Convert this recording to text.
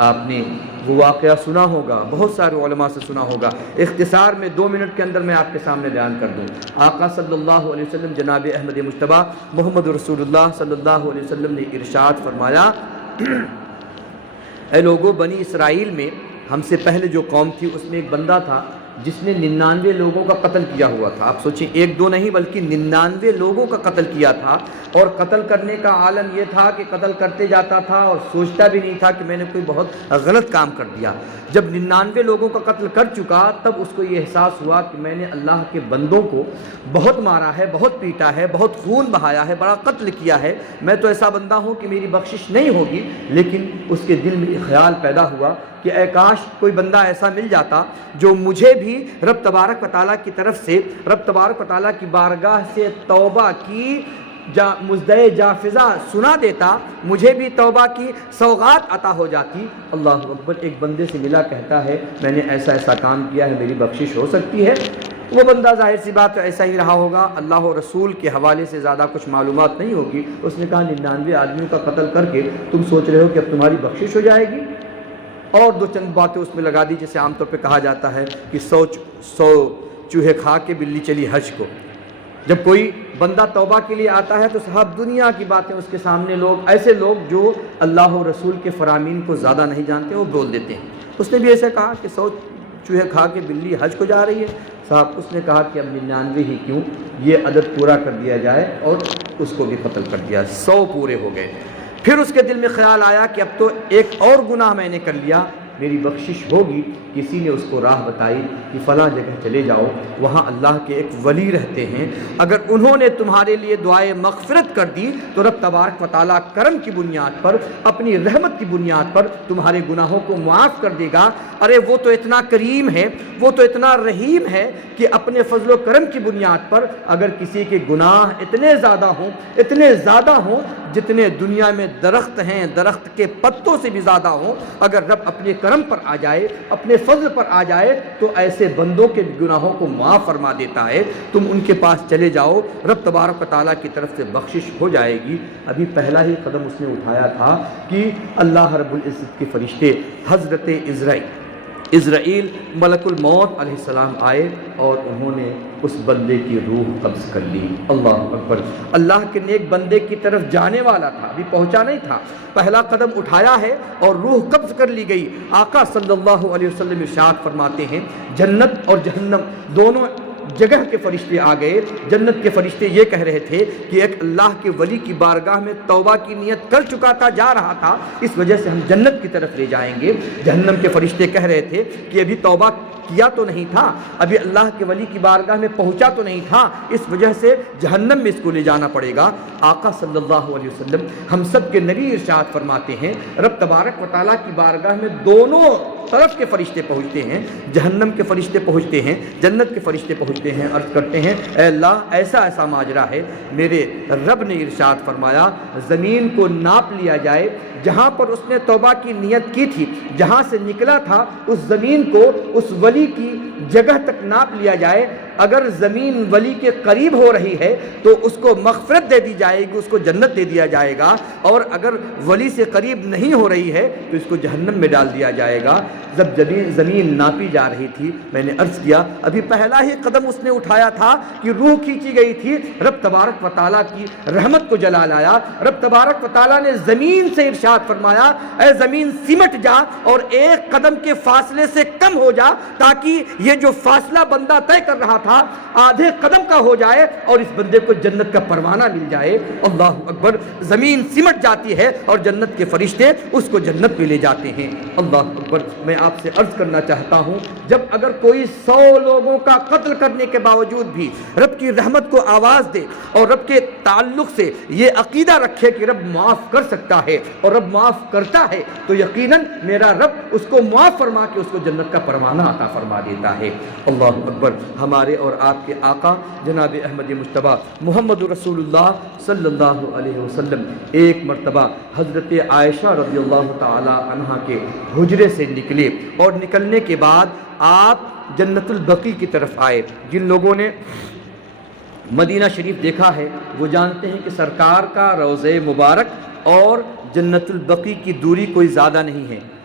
آپ نے وہ واقعہ سنا ہوگا، بہت سارے علماء سے سنا ہوگا، اختصار میں 2 منٹ کے اندر میں آپ کے سامنے بیان کر دوں۔ آقا صلی اللہ علیہ وسلم جناب احمد مجتبیٰ محمد رسول اللہ صلی اللہ علیہ وسلم نے ارشاد فرمایا، اے لوگو، بنی اسرائیل میں ہم سے پہلے جو قوم تھی اس میں ایک بندہ تھا جس نے 99 لوگوں کا قتل کیا ہوا تھا۔ آپ سوچیں، 1-2 نہیں بلکہ 99 لوگوں کا قتل کیا تھا، اور قتل کرنے کا عالم یہ تھا کہ قتل کرتے جاتا تھا اور سوچتا بھی نہیں تھا کہ میں نے کوئی بہت غلط کام کر دیا۔ جب 99 لوگوں کا قتل کر چکا تب اس کو یہ احساس ہوا کہ میں نے اللہ کے بندوں کو بہت مارا ہے، بہت پیٹا ہے، بہت خون بہایا ہے، بڑا قتل کیا ہے، میں تو ایسا بندہ ہوں کہ میری بخشش نہیں ہوگی۔ لیکن اس کے دل میں ایک خیال پیدا ہوا کہ اے کاش کوئی بندہ ایسا مل جاتا جو مجھے بھی رب تبارک و تعالیٰ کی طرف سے، رب تبارک و تعالیٰ کی بارگاہ سے توبہ کی مزدہ جافزہ سنا دیتا، مجھے بھی توبہ کی سوغات عطا ہو جاتی۔ اللہ اکبر، ایک بندے سے ملا، کہتا ہے میں نے ایسا ایسا کام کیا ہے، میری بخشش ہو سکتی ہے؟ وہ بندہ ظاہر سی بات ایسا ہی رہا ہوگا، اللہ و رسول کے حوالے سے زیادہ کچھ معلومات نہیں ہوگی۔ اس نے کہا 99 آدمیوں کا قتل کر کے تم سوچ رہے ہو کہ اب تمہاری بخشش ہو جائے گی؟ اور 2 چند باتیں اس میں لگا دی، جیسے عام طور پہ کہا جاتا ہے کہ 100 چوہے کھا کے بلی چلی حج کو۔ جب کوئی بندہ توبہ کے لیے آتا ہے تو صاحب دنیا کی باتیں اس کے سامنے ایسے لوگ جو اللہ و رسول کے فرامین کو زیادہ نہیں جانتے وہ بول دیتے ہیں۔ اس نے بھی ایسے کہا کہ 100 چوہے کھا کے بلی حج کو جا رہی ہے صاحب۔ اس نے کہا کہ اب 99 ہی کیوں، یہ عدد پورا کر دیا جائے، اور اس کو بھی قتل کر دیا، 100 پورے ہو گئے۔ پھر اس کے دل میں خیال آیا کہ اب تو ایک اور گناہ میں نے کر لیا، میری بخشش ہوگی۔ کسی نے اس کو راہ بتائی کہ فلاں جگہ چلے جاؤ، وہاں اللہ کے ایک ولی رہتے ہیں، اگر انہوں نے تمہارے لیے دعائے مغفرت کر دی تو رب تبارک و تعالیٰ کرم کی بنیاد پر، اپنی رحمت کی بنیاد پر تمہارے گناہوں کو معاف کر دے گا۔ ارے وہ تو اتنا کریم ہے، وہ تو اتنا رحیم ہے کہ اپنے فضل و کرم کی بنیاد پر اگر کسی کے گناہ اتنے زیادہ ہوں جتنے دنیا میں درخت ہیں، درخت کے پتوں سے بھی زیادہ ہوں، اگر رب اپنے کرم پر آ جائے، اپنے فضل پر آ جائے تو ایسے بندوں کے گناہوں کو معاف فرما دیتا ہے۔ تم ان کے پاس چلے جاؤ، رب تبارک و تعالیٰ کی طرف سے بخشش ہو جائے گی۔ ابھی پہلا ہی قدم اس نے اٹھایا تھا کہ اللہ رب العزت کے فرشتے حضرت عزرائیل ملک الموت علیہ السلام آئے اور انہوں نے اس بندے کی روح قبض کر لی۔ اللہ اکبر، اللہ کے نیک بندے کی طرف جانے والا تھا، ابھی پہنچا نہیں تھا، پہلا قدم اٹھایا ہے اور روح قبض کر لی گئی۔ آقا صلی اللہ علیہ وسلم ارشاد فرماتے ہیں، جنت اور جہنم دونوں جگہ کے فرشتے آ گئے۔ جنت کے فرشتے یہ کہہ رہے تھے کہ ایک اللہ کے ولی کی بارگاہ میں توبہ کی نیت کر چکا تھا، جا رہا تھا، اس وجہ سے ہم جنت کی طرف لے جائیں گے۔ جہنم کے فرشتے کہہ رہے تھے کہ ابھی توبہ کیا تو نہیں تھا، ابھی اللہ کے ولی کی بارگاہ میں پہنچا تو نہیں تھا، اس وجہ سے جہنم میں اس کو لے جانا پڑے گا۔ آقا صلی اللہ علیہ وسلم ہم سب کے نبی ارشاد فرماتے ہیں، رب تبارک و تعالیٰ کی بارگاہ میں دونوں طرف کے فرشتے پہنچتے ہیں، جہنم کے فرشتے پہنچتے ہیں، جنت کے فرشتے پہنچتے ہیں، عرض کرتے ہیں اے اللہ ایسا ماجرا ہے، میرے رب نے ارشاد فرمایا زمین کو ناپ لیا جائے، جہاں پر اس نے توبہ کی نیت کی تھی، جہاں سے نکلا تھا اس زمین کو اس ولی کی جگہ تک ناپ لیا جائے۔ اگر زمین ولی کے قریب ہو رہی ہے تو اس کو مغفرت دے دی جائے گی، اس کو جنت دے دیا جائے گا، اور اگر ولی سے قریب نہیں ہو رہی ہے تو اس کو جہنم میں ڈال دیا جائے گا۔ جب زمین ناپی جا رہی تھی، میں نے عرض کیا ابھی پہلا ہی قدم اس نے اٹھایا تھا کہ روح کھینچی گئی تھی، رب تبارک و تعالیٰ کی رحمت کو جلا لایا۔ رب تبارک و تعالیٰ نے زمین سے ارشاد فرمایا اے زمین سمٹ جا اور ایک قدم کے فاصلے سے کم ہو جا، تاکہ یہ جو فاصلہ بندہ طے کر رہا تھا آدھے قدم کا ہو جائے اور اس بندے کو جنت کا پروانہ مل جائے۔ اللہ اکبر، زمین سمٹ جاتی ہے اور جنت کے فرشتے اس کو جنت میں لے جاتے ہیں۔ اللہ اکبر، میں آپ سے عرض کرنا چاہتا ہوں، جب اگر کوئی 100 لوگوں کا قتل کرنے کے باوجود بھی رب کی رحمت کو آواز دے اور رب کے تعلق سے یہ عقیدہ رکھے کہ رب معاف کر سکتا ہے اور رب معاف کرتا ہے، تو یقیناً میرا رب اس کو معاف فرما کے اس کو جنت کا پروانہ عطا فرما دیتا ہے۔ اللہ اکبر، ہمارے اور آپ کے آقا جناب احمد مجتبیٰ محمد رسول اللہ صلی اللہ علیہ وسلم ایک مرتبہ حضرت عائشہ رضی اللہ تعالی عنہا کے حجرے سے نکلے، اور نکلنے کے بعد آپ جنت البقیع کی طرف آئے۔ جن لوگوں نے مدینہ شریف دیکھا ہے وہ جانتے ہیں کہ سرکار کا روضہ مبارک اور جنت البقیع کی دوری کوئی زیادہ نہیں ہے،